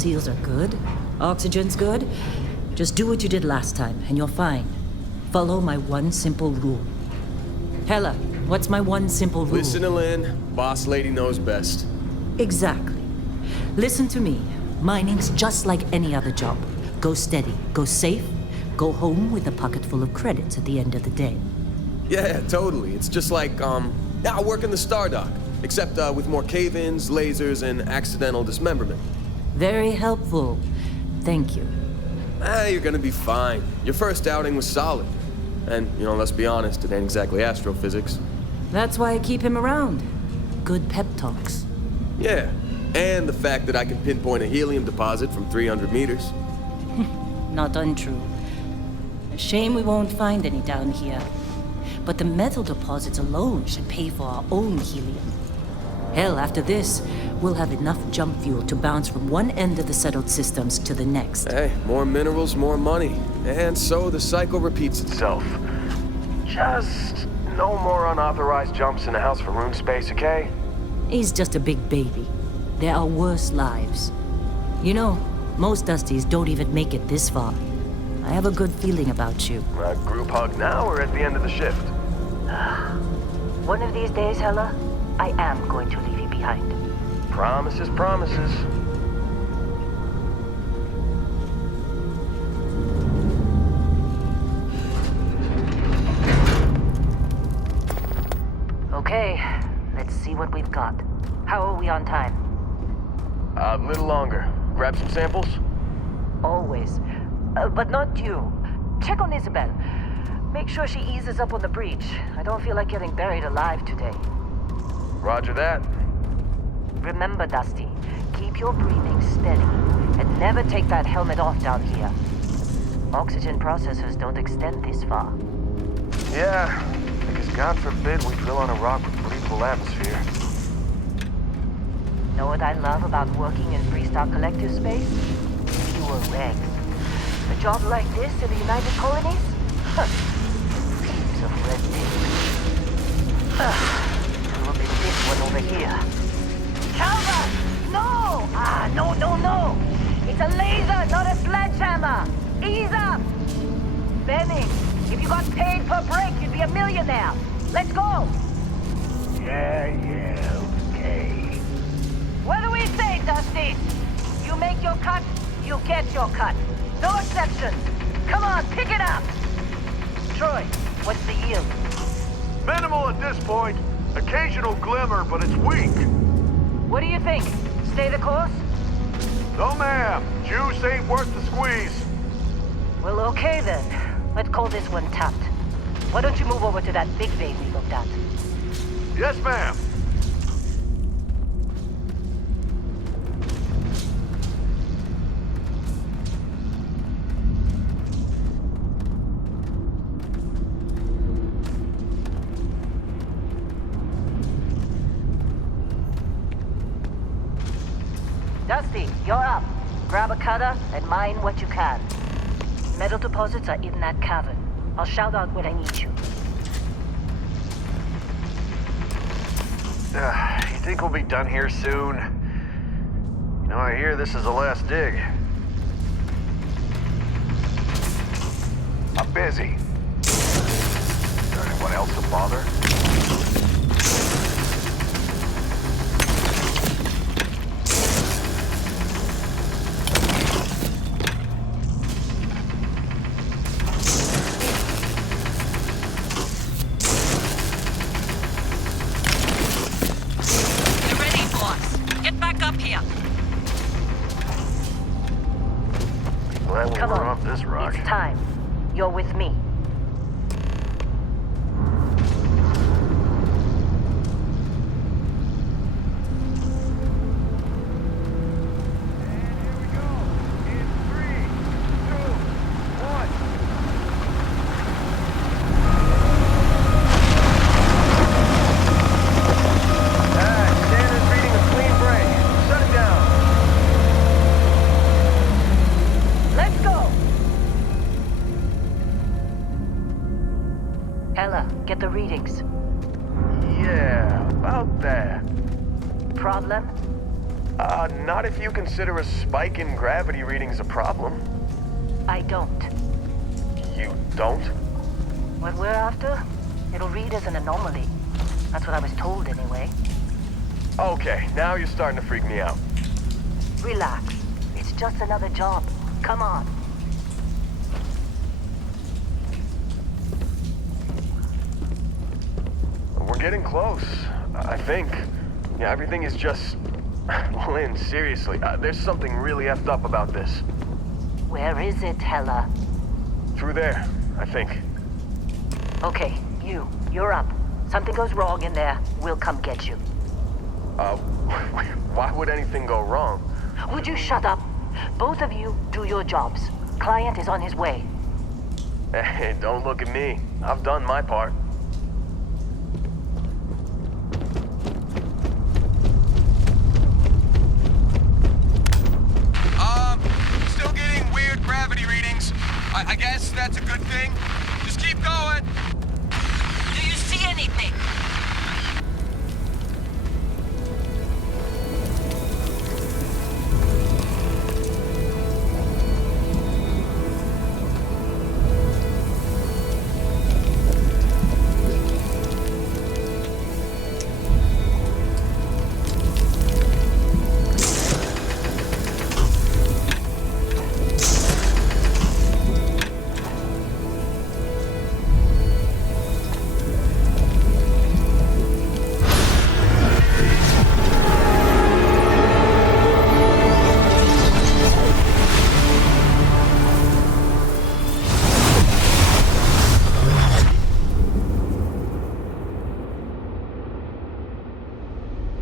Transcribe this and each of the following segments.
seals are good, oxygen's good, just do what you did last time, and you're fine. Follow my one simple rule. Hella, what's my one simple rule? Listen to Lynn. Boss lady knows best. Exactly. Listen to me. Mining's just like any other job. Go steady, go safe, go home with a pocket full of credits at the end of the day. Yeah, totally. It's just like, I work in the Stardock. Except with more cave-ins, lasers, and accidental dismemberment. Very helpful. Thank you. You're gonna be fine. Your first outing was solid. And, let's be honest, it ain't exactly astrophysics. That's why I keep him around. Good pep talks. Yeah, and the fact that I can pinpoint a helium deposit from 300 meters. Not untrue. A shame we won't find any down here. But the metal deposits alone should pay for our own helium. Hell, after this, we'll have enough jump fuel to bounce from one end of the settled systems to the next. Hey, more minerals, more money. And so the cycle repeats itself. Just no more unauthorized jumps in the house for room space, okay? He's just a big baby. There are worse lives. Most Dusties don't even make it this far. I have a good feeling about you. A group hug now or at the end of the shift? One of these days, Hella, I am going to leave you behind. Promises, promises. Okay, let's see what we've got. How are we on time? A little longer. Grab some samples? Always. But not you. Check on Isabel. Make sure she eases up on the breach. I don't feel like getting buried alive today. Roger that. Remember, Dusty, keep your breathing steady and never take that helmet off down here. Oxygen processors don't extend this far. Yeah, because God forbid we drill on a rock with breathable atmosphere. Know what I love about working in Freestar Collective space? Fewer regs. A job like this in the United Colonies? Heaps of red tape. Look at this one over here. Calvert! No! No! It's a laser, not a sledgehammer! Ease up! Benning, if you got paid per break, you'd be a millionaire. Let's go! Yeah, okay. What do we say, Dusty? You make your cut, you get your cut. No exceptions. Come on, pick it up! Troy, what's the yield? Minimal at this point. Occasional glimmer, but it's weak. What do you think? Stay the course? No, ma'am. Juice ain't worth the squeeze. Well, okay then. Let's call this one tapped. Why don't you move over to that big vein we looked at? Yes, ma'am. Dusty, you're up. Grab a cutter and mine what you can. Metal deposits are in that cavern. I'll shout out when I need you. You think we'll be done here soon? I hear this is the last dig. I'm busy. Is there anyone else to bother? Come on, this rock. It's time. You're with me. Ella, get the readings. Yeah, about that. Problem? Not if you consider a spike in gravity readings a problem. I don't. You don't? What we're after, it'll read as an anomaly. That's what I was told anyway. Okay, now you're starting to freak me out. Relax. It's just another job. Come on. We're getting close, I think. Yeah, everything is just... Lynn, seriously, there's something really effed up about this. Where is it, Hella? Through there, I think. Okay, you're up. Something goes wrong in there, we'll come get you. Why would anything go wrong? Would you shut up? Both of you do your jobs. Client is on his way. Hey, don't look at me. I've done my part. Still getting weird gravity readings. I guess that's a good thing. Just keep going. Do you see anything?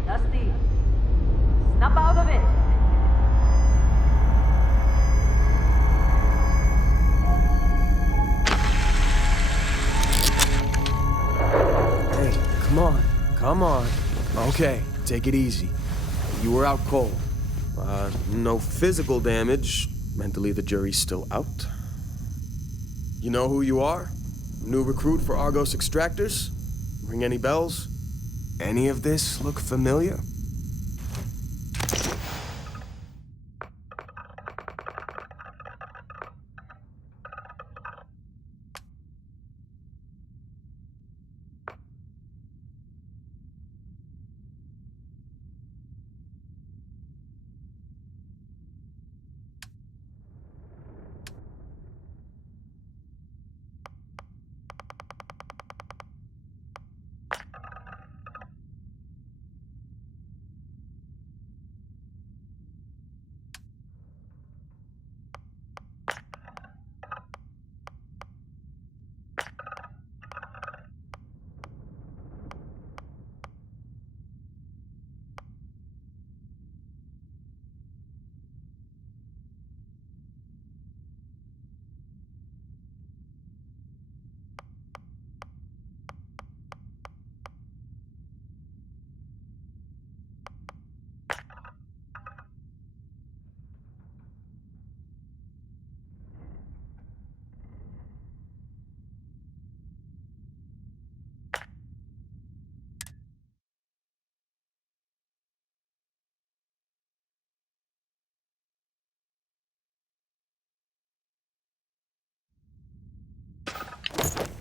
Dusty, snap out of it. Hey, come on. Okay, take it easy. You were out cold. No physical damage. Mentally, the jury's still out. You know who you are? New recruit for Argos Extractors? Ring any bells? Any of this look familiar?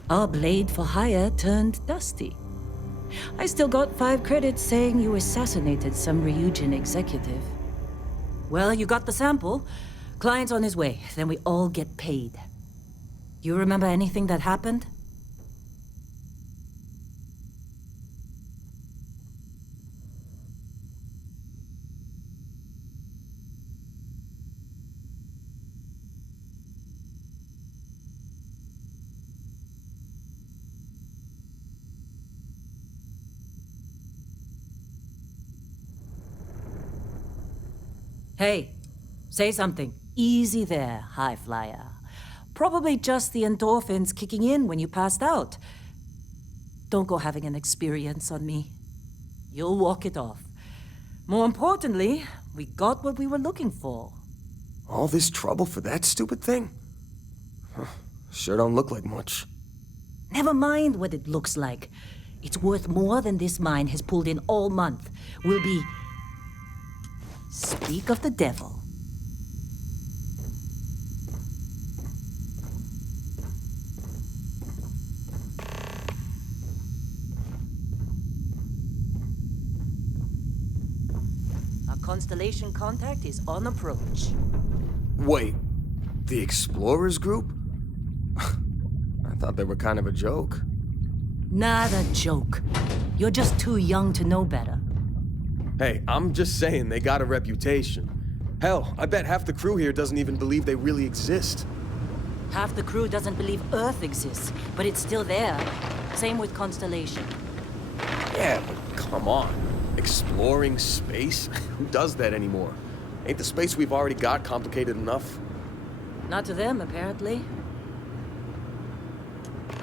Our blade for hire turned dusty. I still got 5 credits saying you assassinated some Ryujin executive. Well, you got the sample. Client's on his way, then we all get paid. You remember anything that happened? Hey, say something. Easy there, high flyer. Probably just the endorphins kicking in when you passed out. Don't go having an experience on me. You'll walk it off. More importantly, we got what we were looking for. All this trouble for that stupid thing? Huh, sure don't look like much. Never mind what it looks like. It's worth more than this mine has pulled in all month. We'll be speak of the devil. Our constellation contact is on approach. Wait, the Explorers group? I thought they were kind of a joke. Not a joke. You're just too young to know better. Hey, I'm just saying they got a reputation. Hell, I bet half the crew here doesn't even believe they really exist. Half the crew doesn't believe Earth exists, but it's still there. Same with Constellation. Yeah, but come on. Exploring space? Who does that anymore? Ain't the space we've already got complicated enough? Not to them, apparently.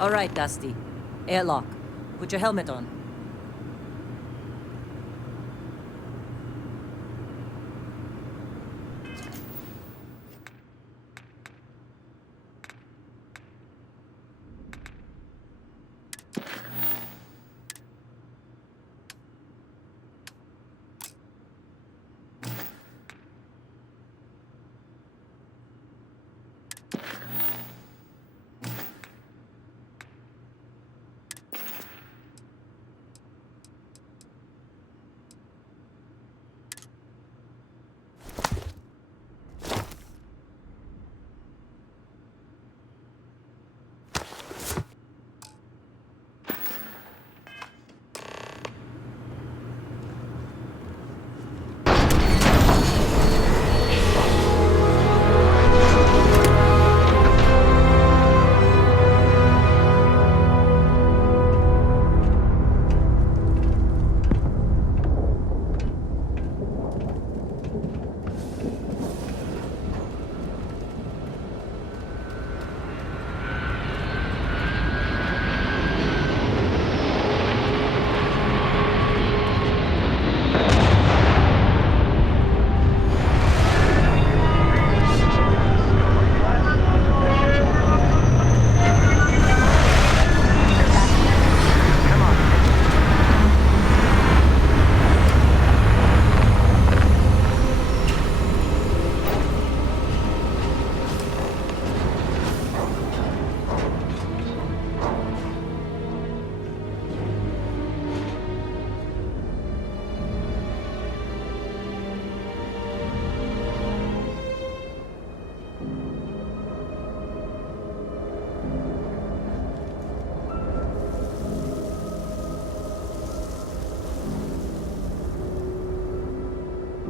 All right, Dusty. Airlock. Put your helmet on.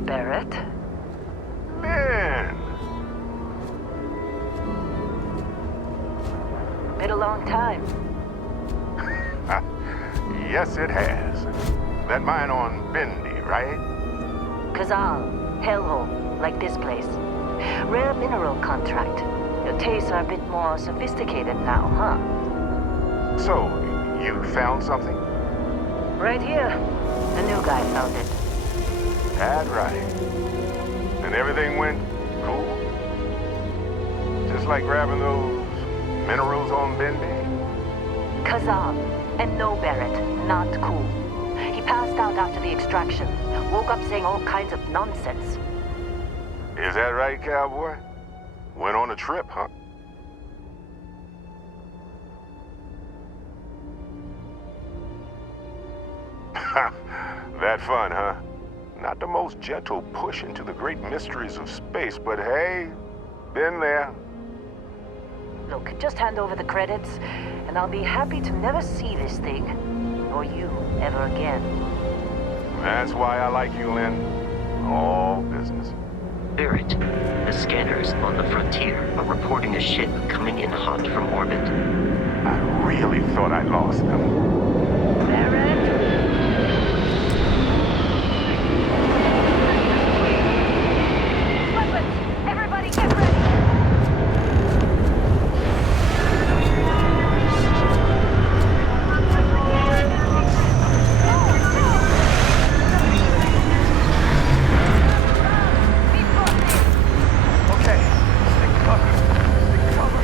Barrett? Man, Been a long time. yes it has. That mine on Bendy, right? Kazal, hellhole, like this place. Rare mineral contract. Your tastes are a bit more sophisticated now, huh? So, you found something? Right here. The new guy found it. That's right. And everything went cool? Just like grabbing those minerals on Bendy? Kazal, and no Barrett, not cool. He passed out after the extraction. Woke up saying all kinds of nonsense. Is that right, cowboy? Went on a trip, huh? That fun, huh? Not the most gentle push into the great mysteries of space, but hey, been there. Look, just hand over the credits, and I'll be happy to never see this thing, or you, ever again. That's why I like you, Lynn. All business. Barrett, the scanners on the frontier are reporting a ship coming in hot from orbit. I really thought I lost them. Barrett? Weapons! Everybody get ready! Okay, stick cover. Stick cover.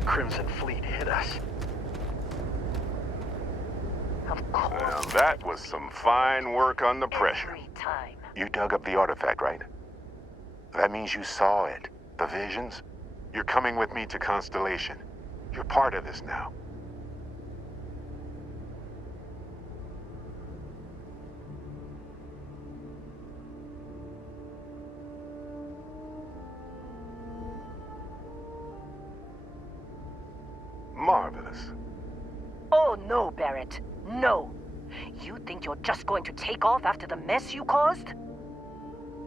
the Crimson Fleet hit us. Of course. Well, that was some fine work under pressure. Every time. You dug up the artifact, right? That means you saw it. The visions? You're coming with me to Constellation. You're part of this now. Marvelous. Oh, no, Barrett. No. You think you're just going to take off after the mess you caused?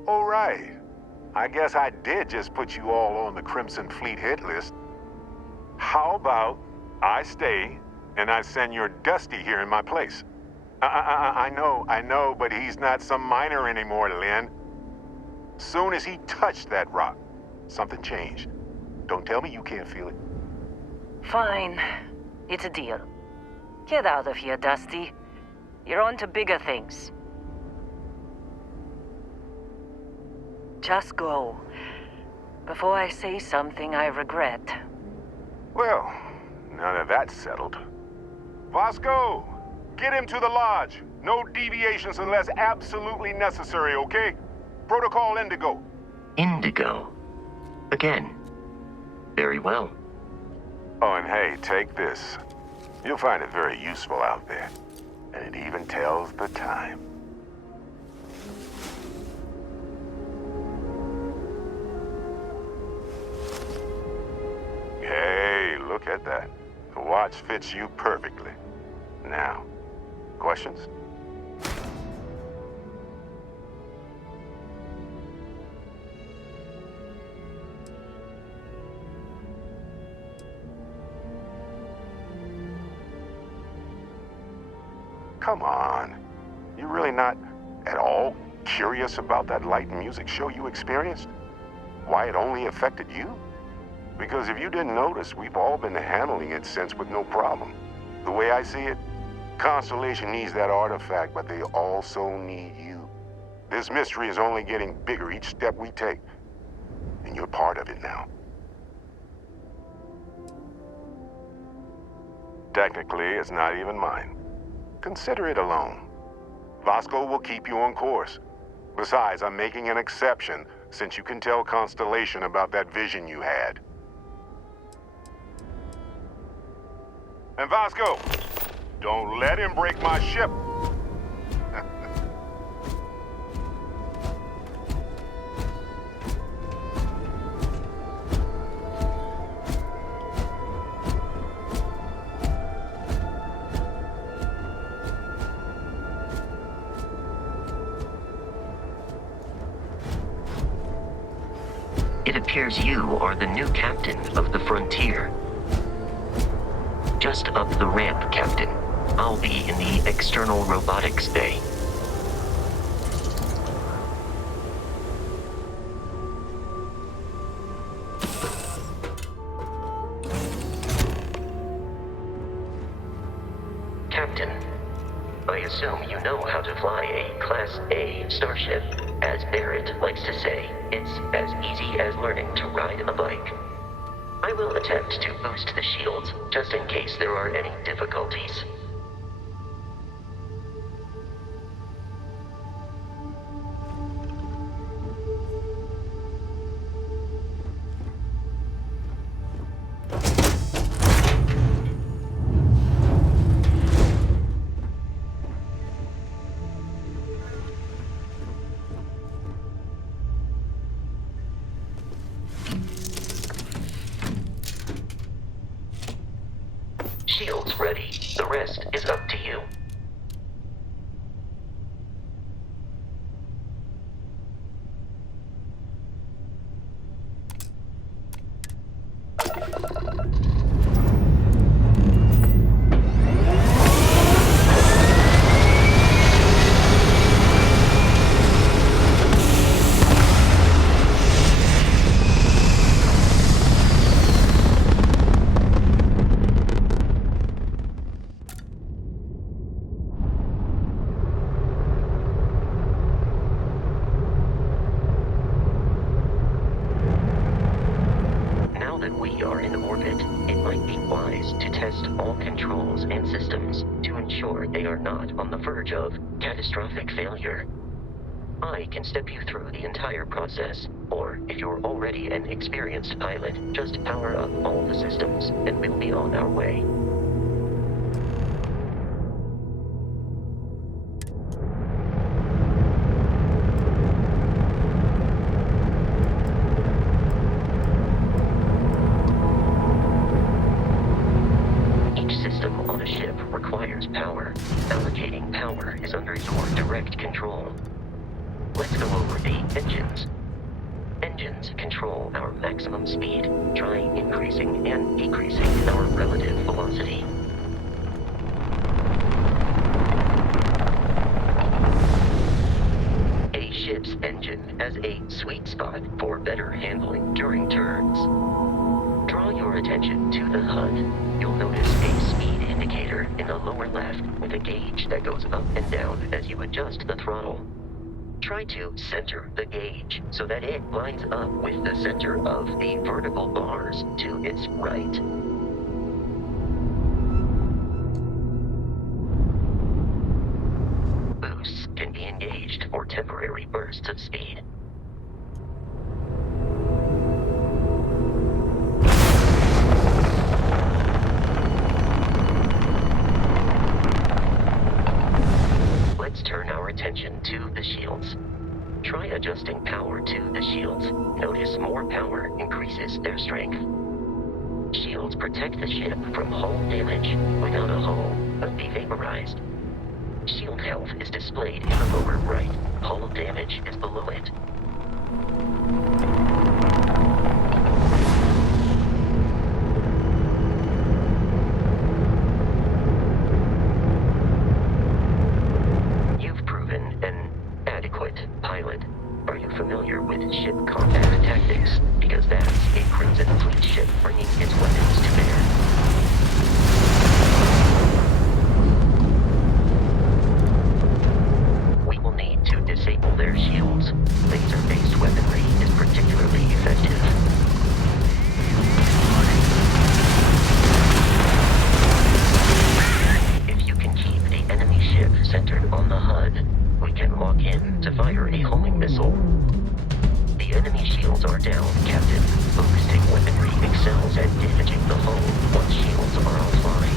All right. I guess I did just put you all on the Crimson Fleet hit list. How about I stay and I send your Dusty here in my place? I know, but he's not some miner anymore, Lynn. Soon as he touched that rock, something changed. Don't tell me you can't feel it. Fine. It's a deal. Get out of here, Dusty. You're on to bigger things. Just go. Before I say something I regret. Well, now that that's settled. Vasco, get him to the lodge. No deviations unless absolutely necessary, okay? Protocol Indigo. Indigo. Again. Very well. Oh, and hey, take this. You'll find it very useful out there. And it even tells the time. Hey, look at that. The watch fits you perfectly. Now, questions? Come on. You really not at all curious about that light and music show you experienced? Why it only affected you? Because if you didn't notice, we've all been handling it since with no problem. The way I see it, Constellation needs that artifact, but they also need you. This mystery is only getting bigger each step we take, and you're part of it now. Technically, it's not even mine. Consider it alone. Vasco will keep you on course. Besides, I'm making an exception since you can tell Constellation about that vision you had. And Vasco, don't let him break my ship. It appears you are the new captain of the Frontier. Just up the ramp, Captain. I'll be in the external robotics bay. Captain, I assume you know how to fly a Class A starship. As Barrett likes to say, it's as easy as learning to ride a bike. I will attempt to boost the shields, just in case there are any difficulties. Shields ready. The rest is up to you. that we are in orbit, it might be wise to test all controls and systems to ensure they are not on the verge of catastrophic failure. I can step you through the entire process, or if you're already an experienced pilot, just power up all the systems and we'll be on our way. Each system on a ship requires power. Allocating power is under your direct control. Let's go over the engines. Engines control our maximum speed. Try increasing and decreasing our relative velocity. A ship's engine has a sweet spot for better handling during turns. Draw your attention to the HUD. You'll notice a speed indicator in the lower left with a gauge that goes up and down as you adjust the throttle. Try to center the gauge so that it lines up with the center of the vertical bars to its right. Boosts can be engaged for temporary bursts of speed. Let's turn our attention to the shields. Try adjusting power to the shields. Notice more power increases their strength. Shields protect the ship from hull damage. Without a hull, it would be vaporized. Shield health is displayed in the lower right. Hull damage is below it. Pilot, are you familiar with ship combat tactics? Because that's a Crimson Fleet ship bringing its weapons to bear. We will need to disable their shields. Laser-based weaponry is particularly effective. If you can keep the enemy ship centered on the HUD, we can lock in to fire a homing missile. The enemy shields are down, Captain. Ballistic weaponry excels at damaging the hull once shields are offline.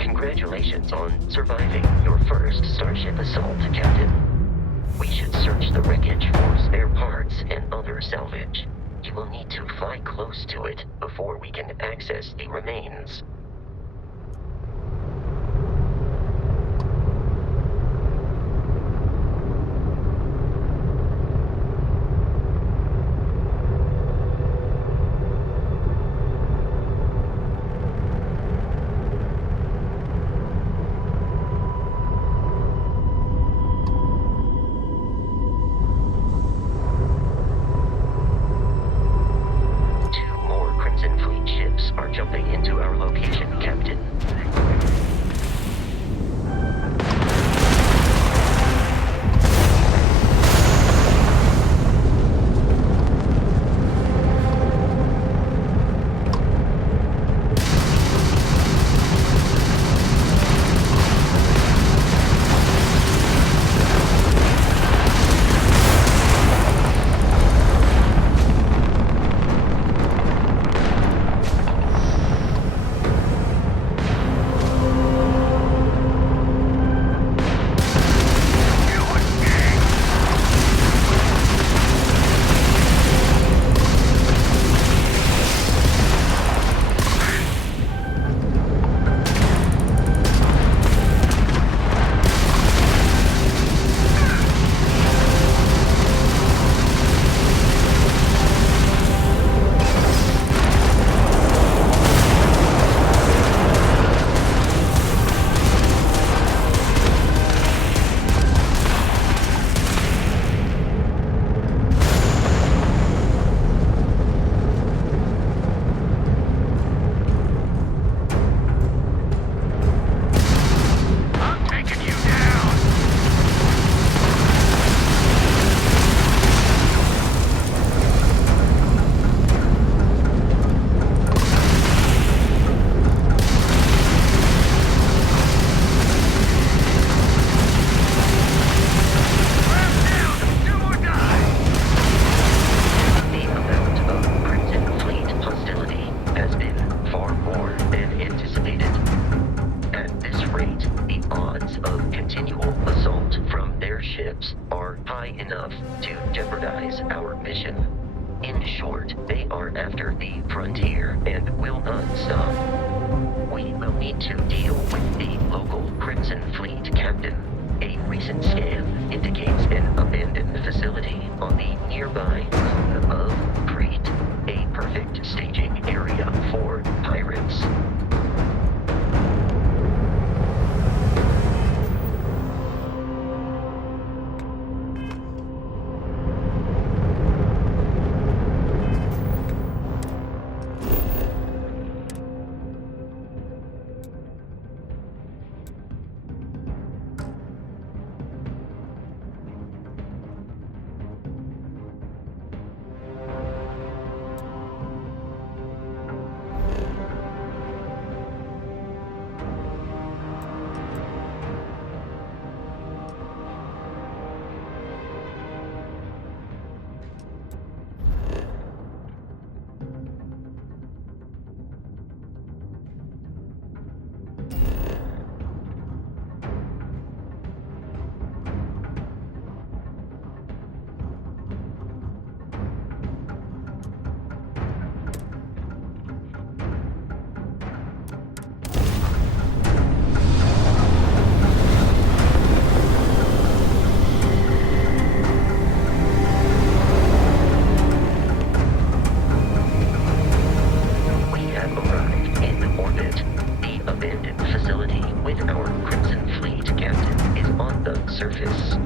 Congratulations on surviving your first Starship assault, Captain. We should search the wreckage for spare parts and other salvage. You will need to fly close to it before we can access the remains. Are jumping into our location. They are after the frontier and will not stop. We will need to deal with the local Crimson Fleet captain. A recent scan indicates an abandoned facility on the nearby moon of Crete, a perfect staging area for pirates. Surface.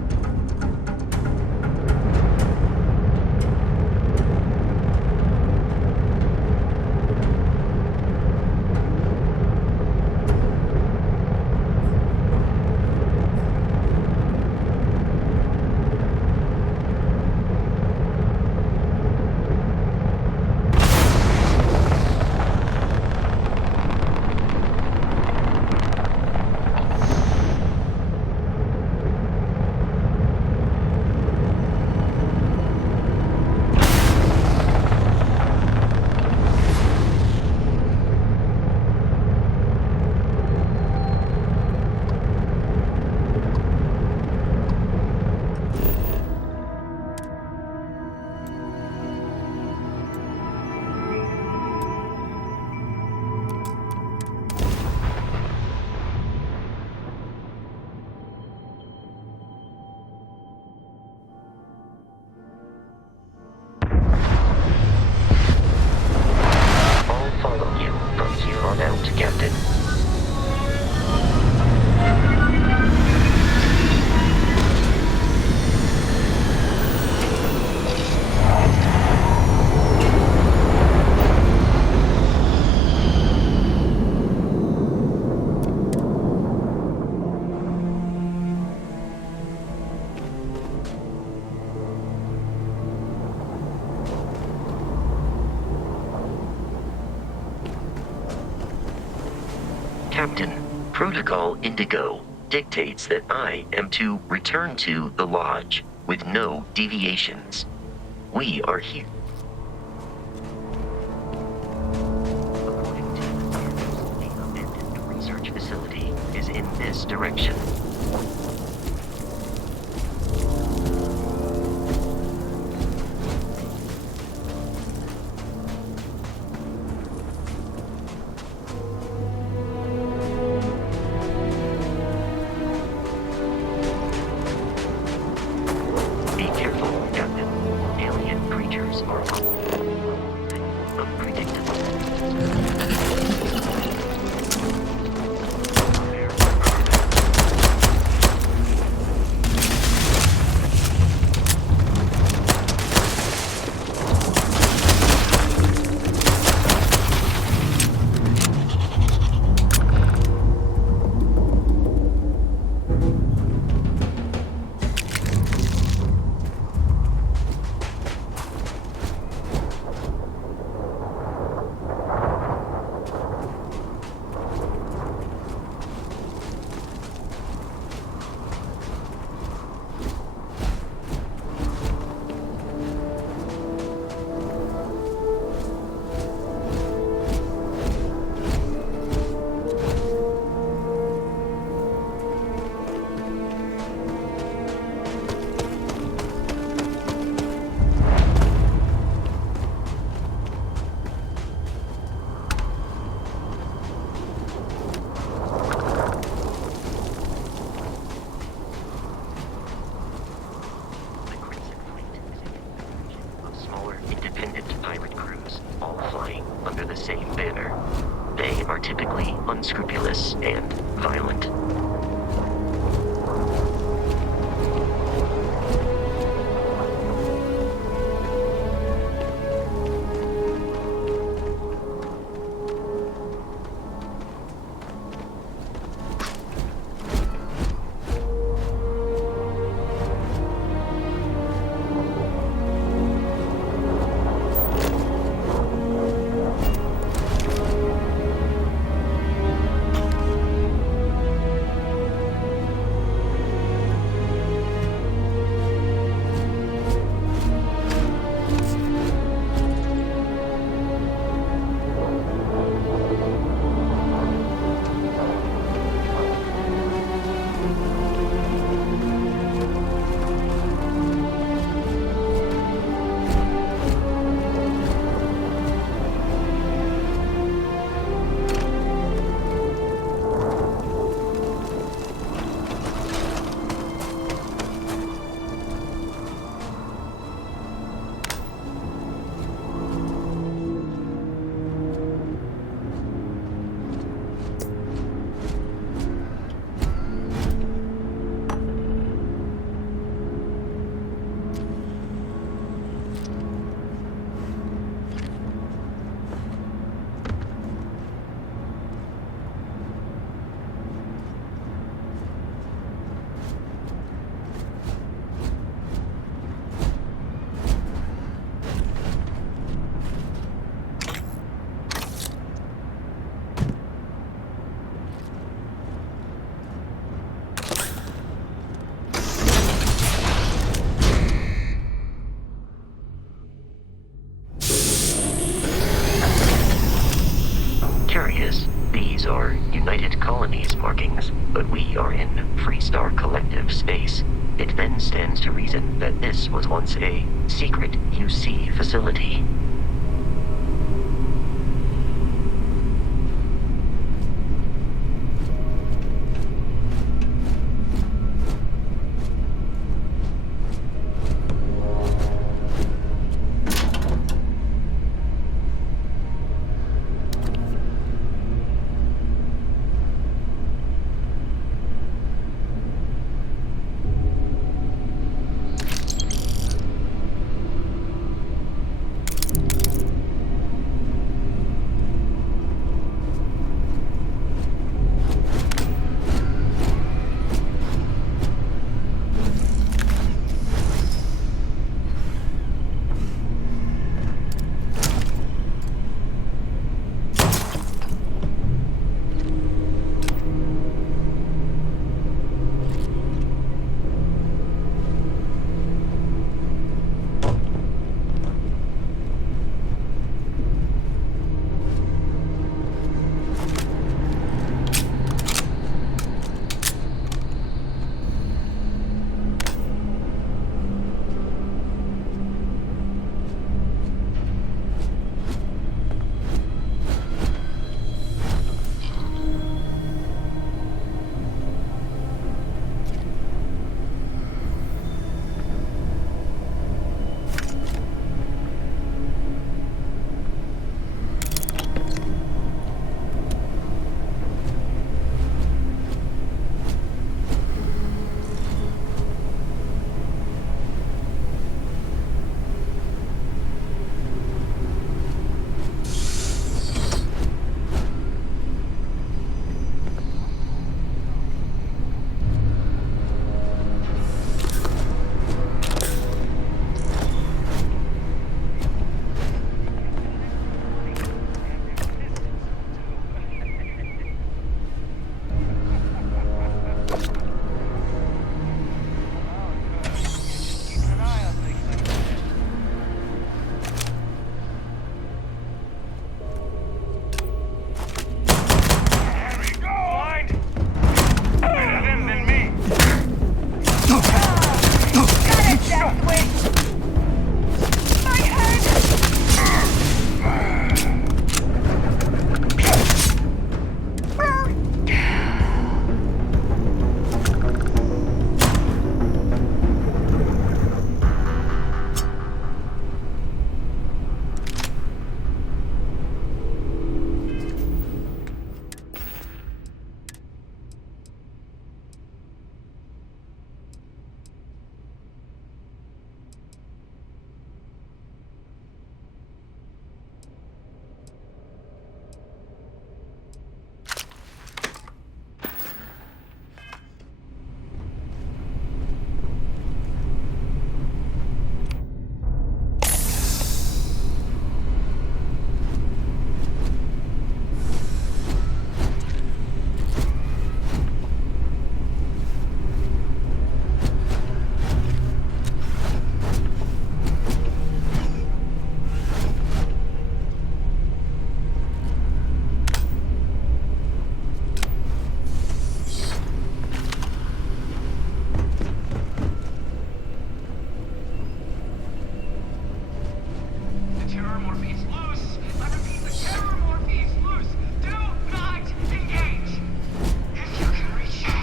Captain. Captain, Protocol Indigo dictates that I am to return to the Lodge with no deviations. We are here. According to the plans, the abandoned research facility is in this direction. same banner. They are typically unscrupulous and violent. These are United Colonies markings, but we are in Freestar Collective space. It then stands to reason that this was once a secret UC facility. camera Morpheus loose. I repeat, the camera Morpheus loose. Do not engage. If you can reach me.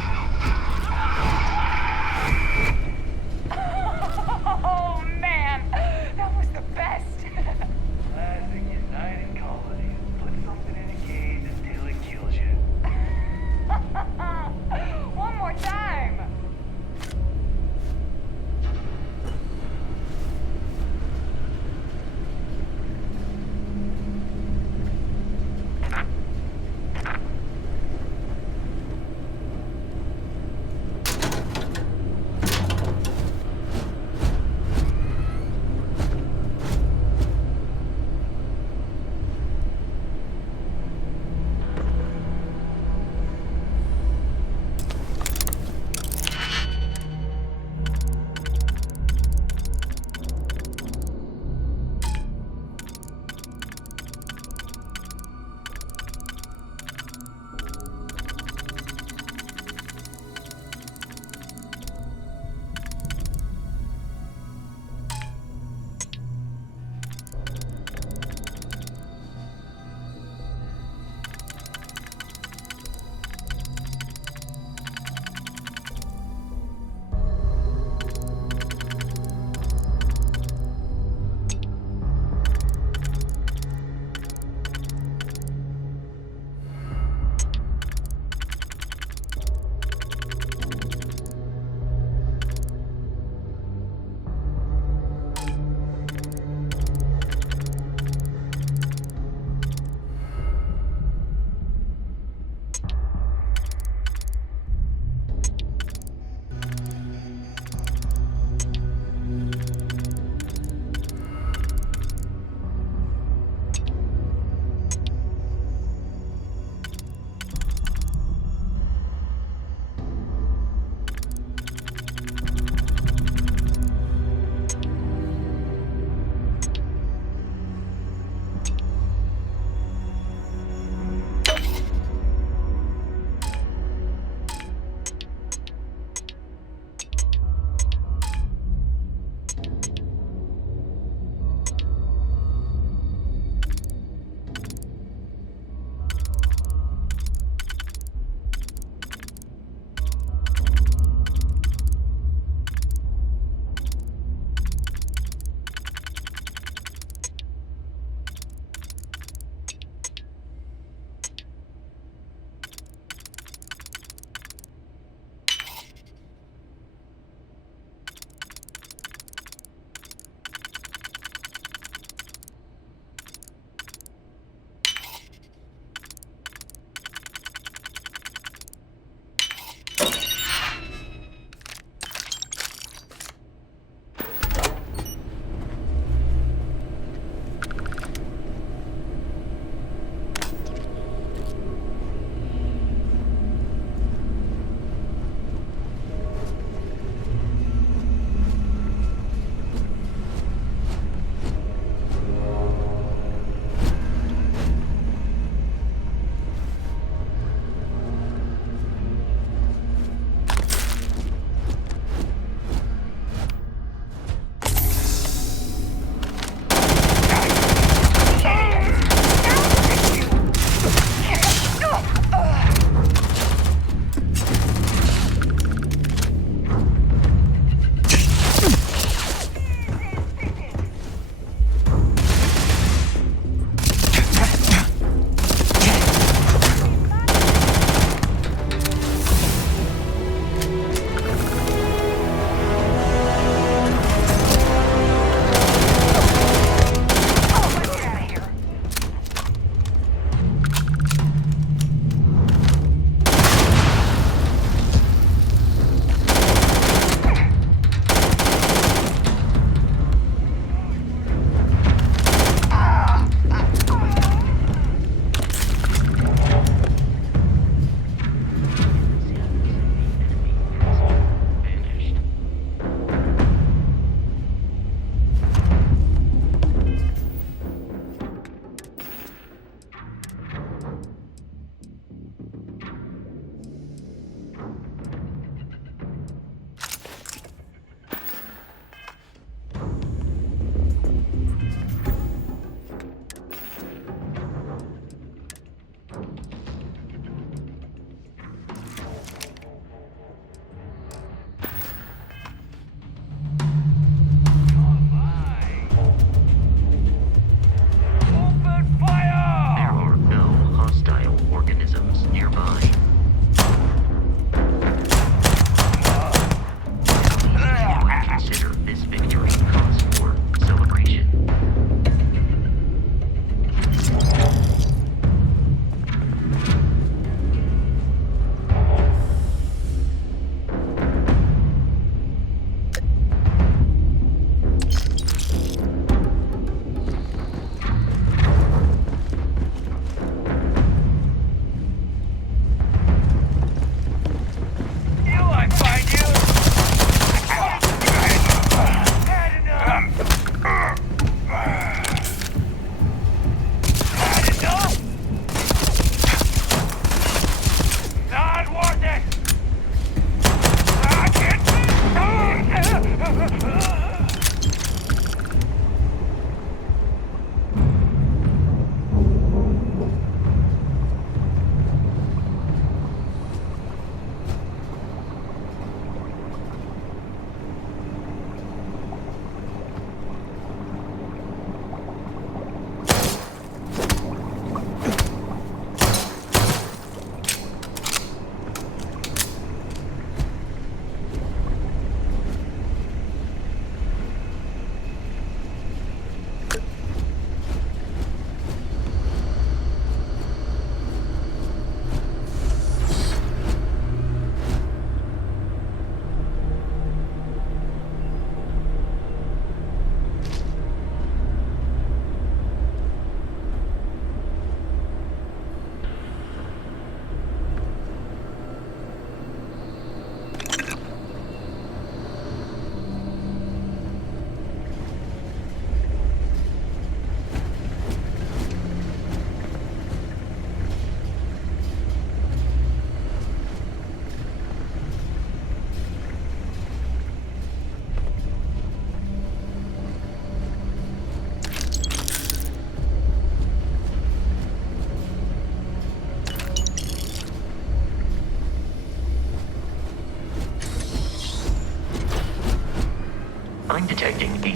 Oh man, that was the best. Classic United Colonies. Put something in a cage until it kills you. One more time.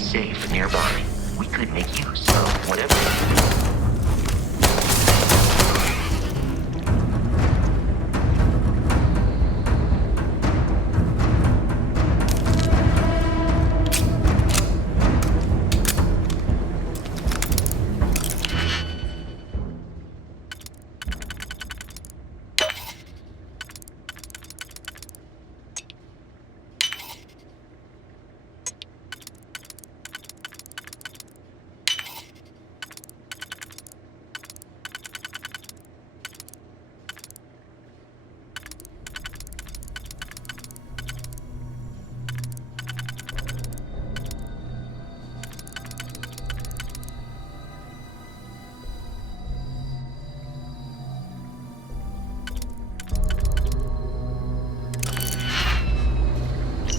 safe nearby. We could make use of whatever.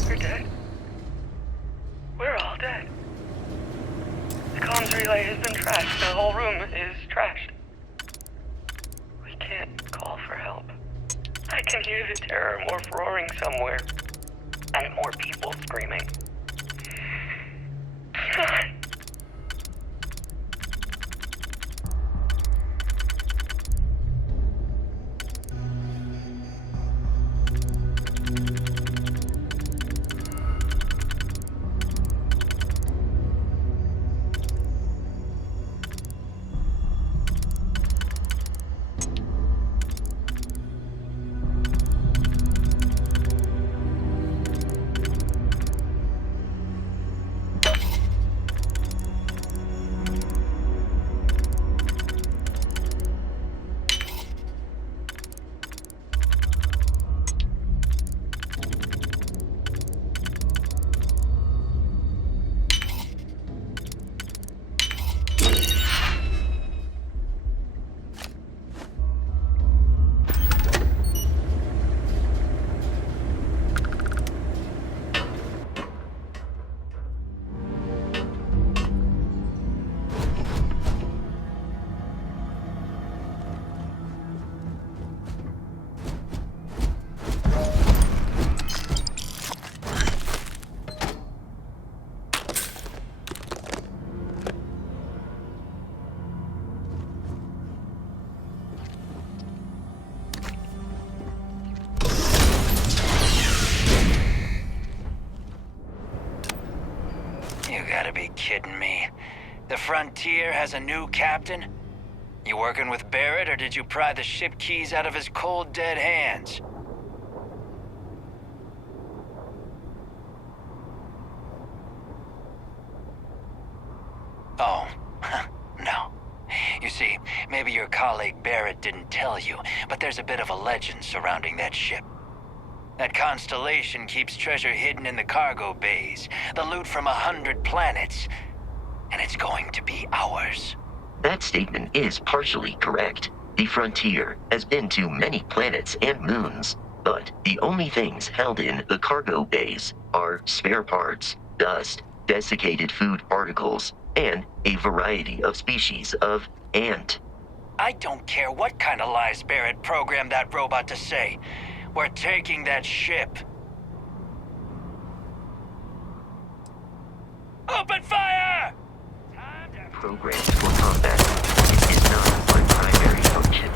You're dead. We're all dead. The comms relay has been trashed. The whole room is trashed. We can't call for help. I can hear the terror morph roaring somewhere. And more people screaming. God. You gotta be kidding me. The Frontier has a new captain? You working with Barrett, or did you pry the ship keys out of his cold, dead hands? Oh, no. You see, maybe your colleague Barrett didn't tell you, but there's a bit of a legend surrounding that ship. That constellation keeps treasure hidden in the cargo bays, the loot from 100 planets, and it's going to be ours. That statement is partially correct. The Frontier has been to many planets and moons, but the only things held in the cargo bays are spare parts, dust, desiccated food particles, and a variety of species of ant. I don't care what kind of lies Barrett programmed that robot to say. We're taking that ship. Open fire! Programmed for combat. It is not my primary function.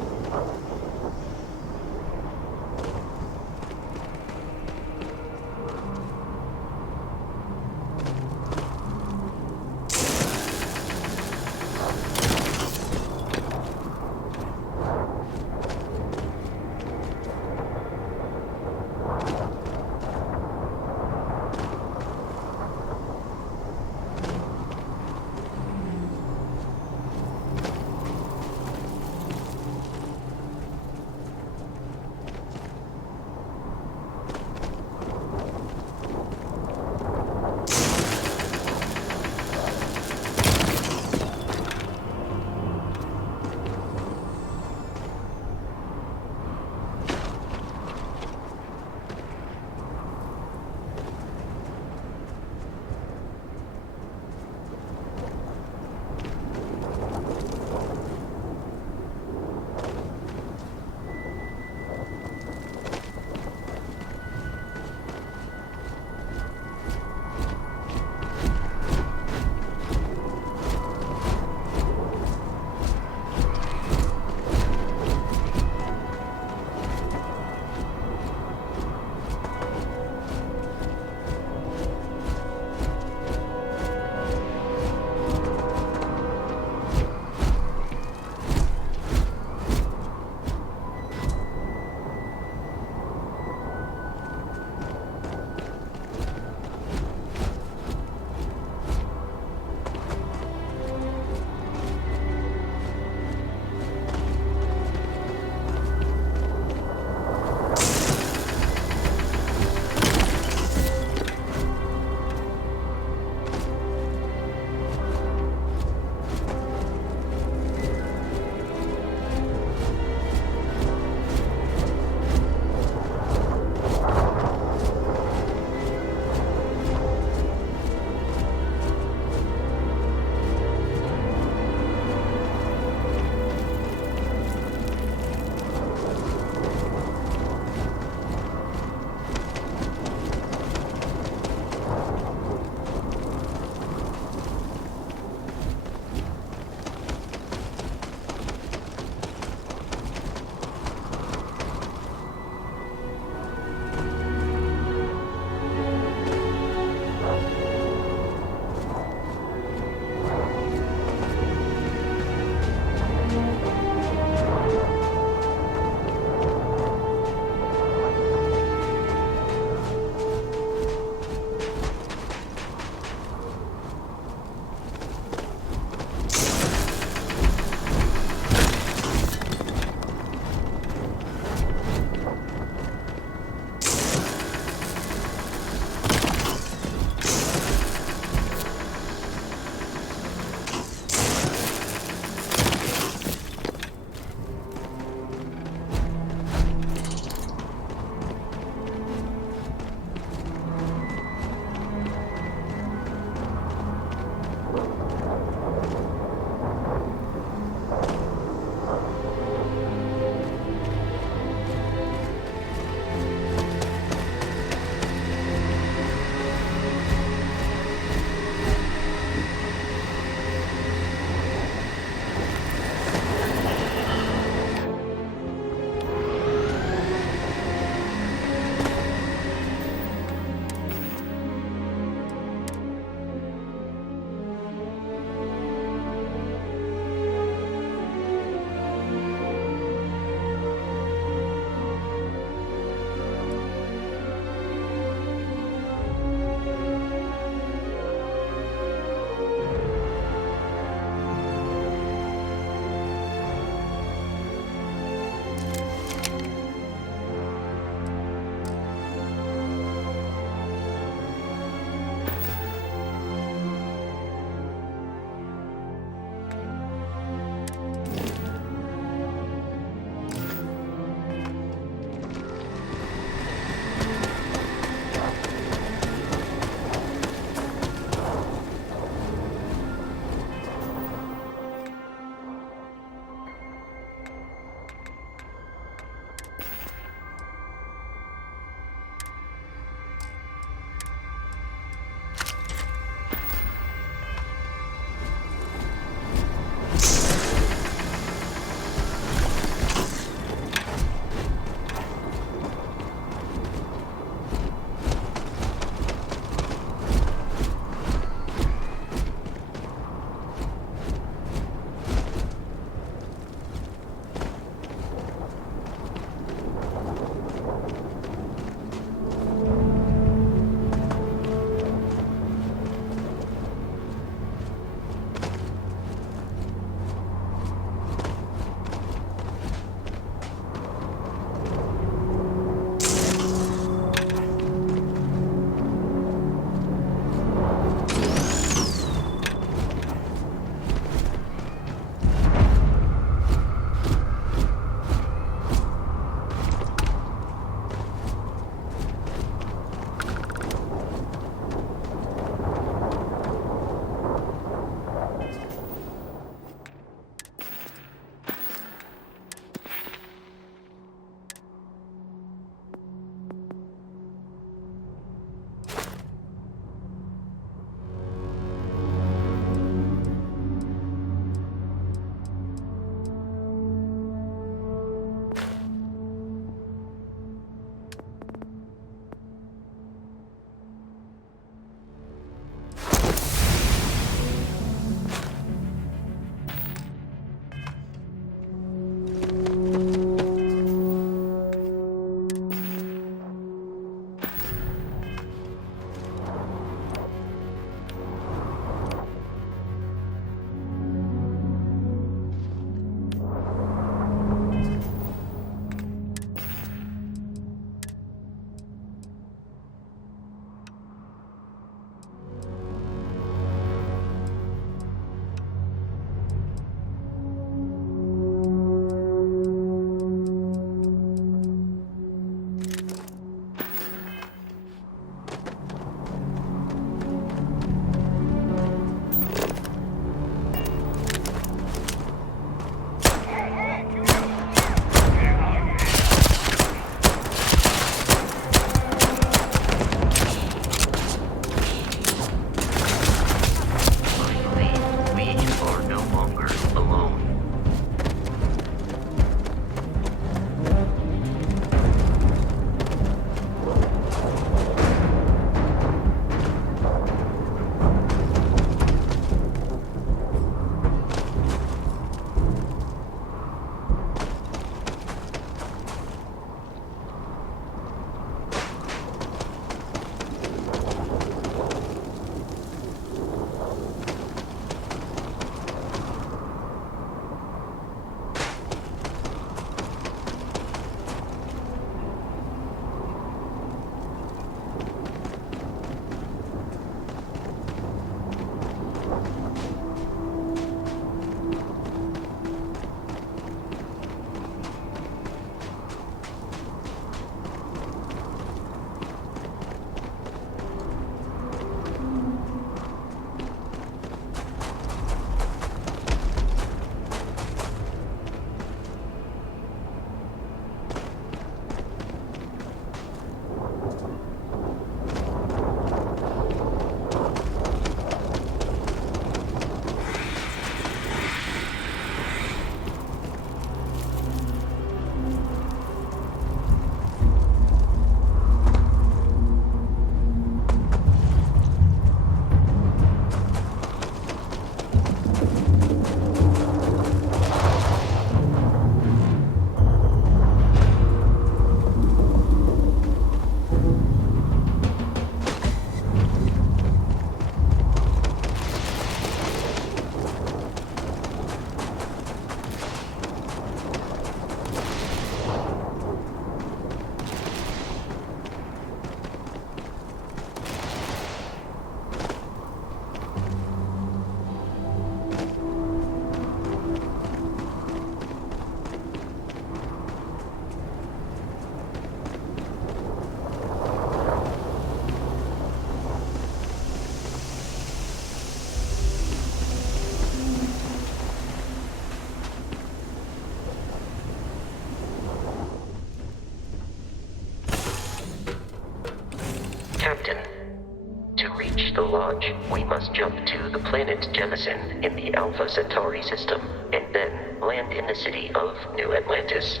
We must jump to the planet Jemison in the Alpha Centauri system, and then land in the city of New Atlantis.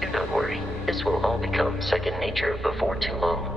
Do not worry, this will all become second nature before too long.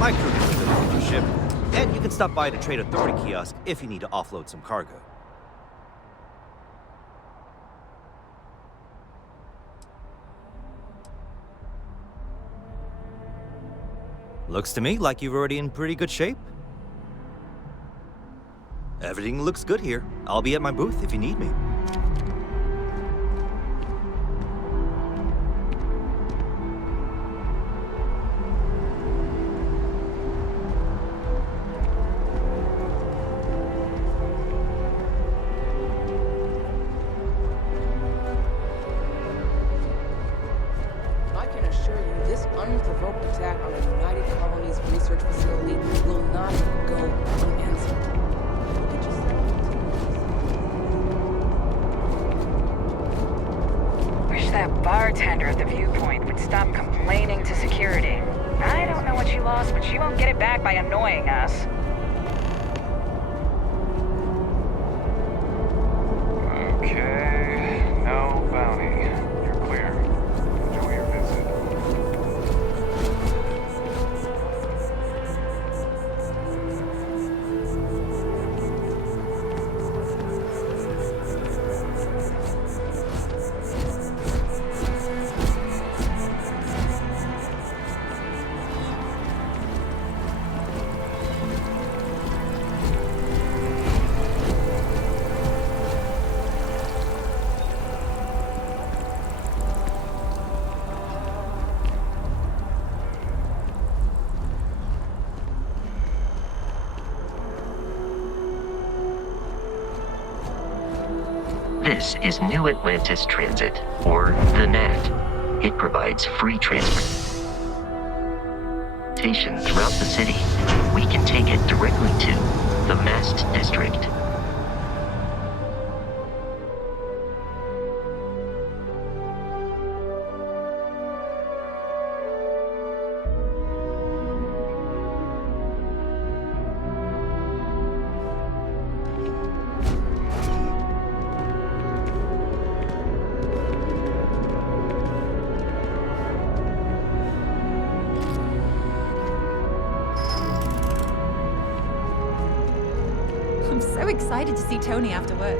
My crew is familiar with your ship, and you can stop by the Trade Authority kiosk if you need to offload some cargo. Looks to me like you're already in pretty good shape. Everything looks good here. I'll be at my booth if you need me. I can assure you this unprovoked attack on the United Colonies research facility will not go unanswered. It just... Wish that bartender at the viewpoint would stop complaining to security. I don't know what she lost, but she won't get it back by annoying us. Okay, no bounty. You're clear. Enjoy your visit. This is New Atlantis Transit, or the NAT. It provides free transportation throughout the city. We can take it directly to the Mast District. I'm so excited to see Tony after work.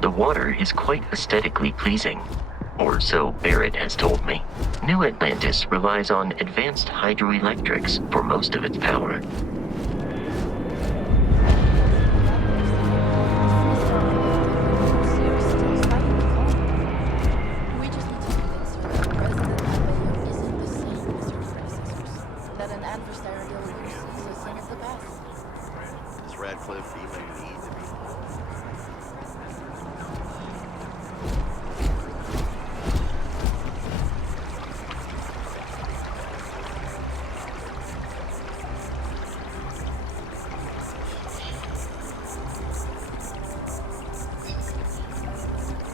The water is quite aesthetically pleasing, or so Barrett has told me. New Atlantis relies on advanced hydroelectrics for most of its power. We just need to convince her that President Abeyo isn't the same as her predecessors. That an adversarial use is a thing of the past. This Radcliffe feeling needs to be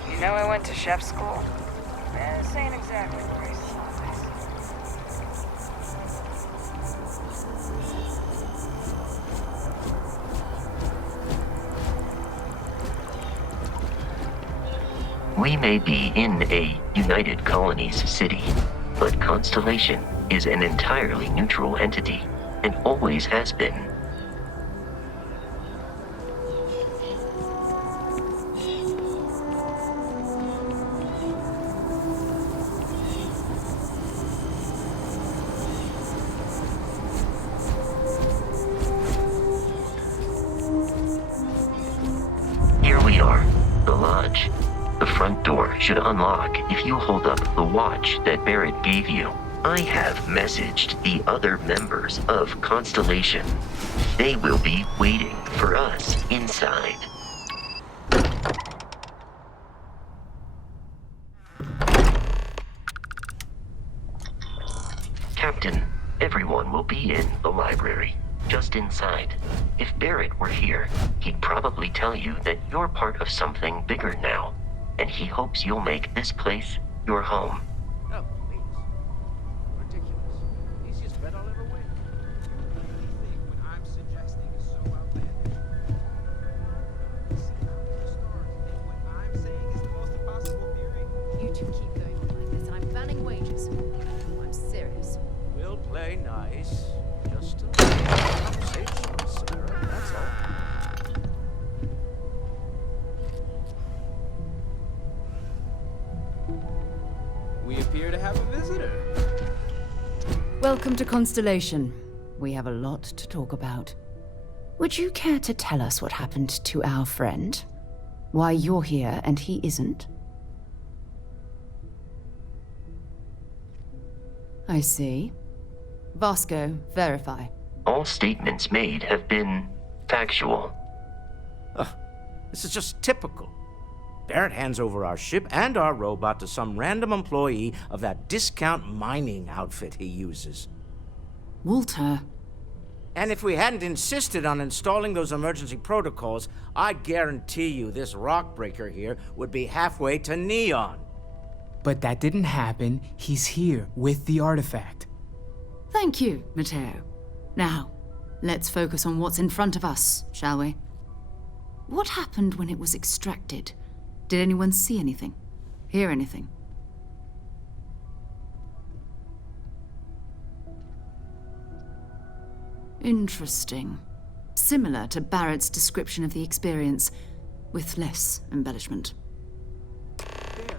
You know I went to chef school? This ain't exactly where I saw We may be in a United Colonies city, but Constellation is an entirely neutral entity, and always has been. Here we are, the lodge. The front door should unlock if you hold up the watch that Barrett gave you. I have messaged the other members of Constellation. They will be waiting for us inside. Captain, everyone will be in the library, just inside. If Barrett were here, he'd probably tell you that you're part of something bigger now, and he hopes you'll make this place your home. No, please. Ridiculous. Easiest bet I'll ever win. Anything what I'm suggesting is so outlandish. Listen, the stars think what I'm saying is the most impossible theory. You two keep going on like this, and I'm banning wages. I'm serious. We'll play nice. Just a conversation, Sarah. That's all. We appear to have a visitor. Welcome to Constellation. We have a lot to talk about. Would you care to tell us what happened to our friend? Why you're here and he isn't? I see. Vasco, verify. All statements made have been factual. This is just typical. Barrett hands over our ship and our robot to some random employee of that discount mining outfit he uses. Walter. And if we hadn't insisted on installing those emergency protocols, I guarantee you this rock breaker here would be halfway to Neon. But that didn't happen. He's here with the artifact. Thank you, Matteo. Now, let's focus on what's in front of us, shall we? What happened when it was extracted? Did anyone see anything? Hear anything? Interesting. Similar to Barrett's description of the experience, with less embellishment. There.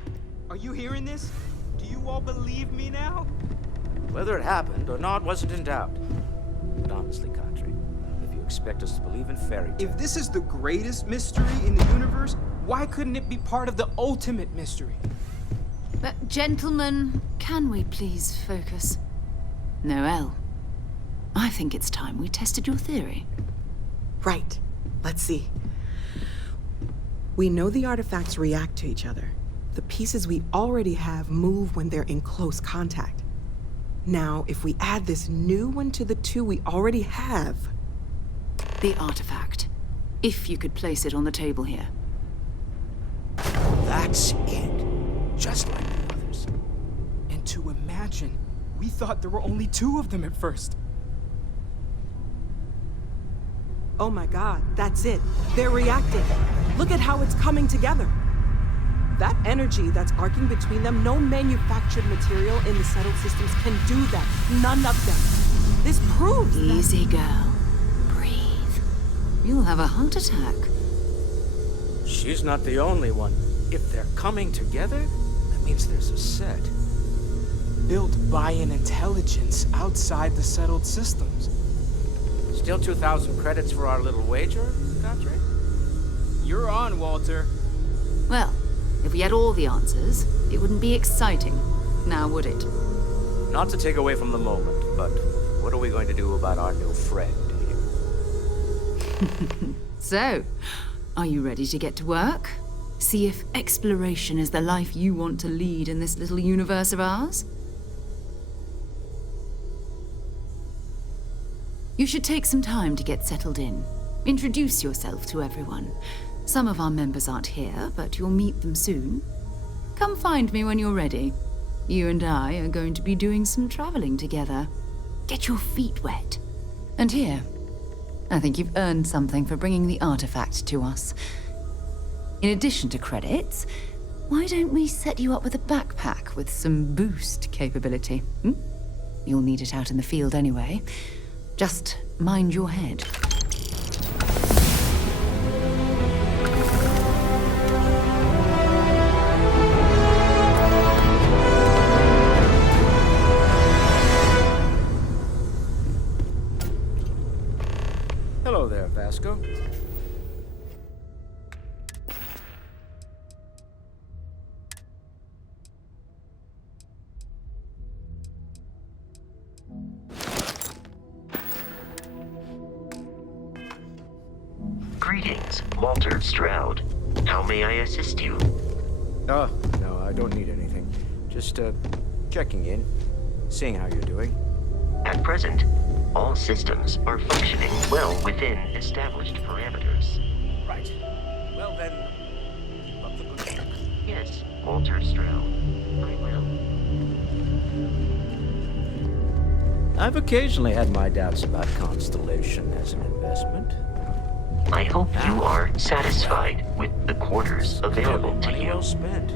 Are you hearing this? Do you all believe me now? Whether it happened or not wasn't in doubt. But honestly, Kadri, if you expect us to believe in fairy tales... If this is the greatest mystery in the universe, why couldn't it be part of the ultimate mystery? But, gentlemen, can we please focus? Noel, I think it's time we tested your theory. Right. Let's see. We know the artifacts react to each other. The pieces we already have move when they're in close contact. Now, if we add this new one to the two we already have... The artifact. If you could place it on the table here. That's it. Just like the others. And to imagine, we thought there were only 2 of them at first. Oh my god, that's it. They're reacting. Look at how it's coming together. That energy that's arcing between them, no manufactured material in the settled systems can do that. None of them. This proves Easy, girl. Breathe. You'll have a heart attack. She's not the only one. If they're coming together, that means there's a set. Built by an intelligence outside the settled systems. Still 2,000 credits for our little wager, Kadri? You're on, Walter. Well, if we had all the answers, it wouldn't be exciting. Now, would it? Not to take away from the moment, but what are we going to do about our new friend here? So, are you ready to get to work? See if exploration is the life you want to lead in this little universe of ours? You should take some time to get settled in. Introduce yourself to everyone. Some of our members aren't here, but you'll meet them soon. Come find me when you're ready. You and I are going to be doing some traveling together. Get your feet wet. And here, I think you've earned something for bringing the artifact to us. In addition to credits, why don't we set you up with a backpack with some boost capability? You'll need it out in the field anyway. Just mind your head. Hello there, Vasco. Greetings, Walter Stroud. How may I assist you? Oh, no, I don't need anything. Just, checking in, seeing how you're doing. At present, all systems are functioning well within established parameters. Right. Well then, keep up the good work. Yes, Walter Stroud. I will. I've occasionally had my doubts about Constellation as an investment. I hope you are satisfied with the quarters available to Money you. well spent.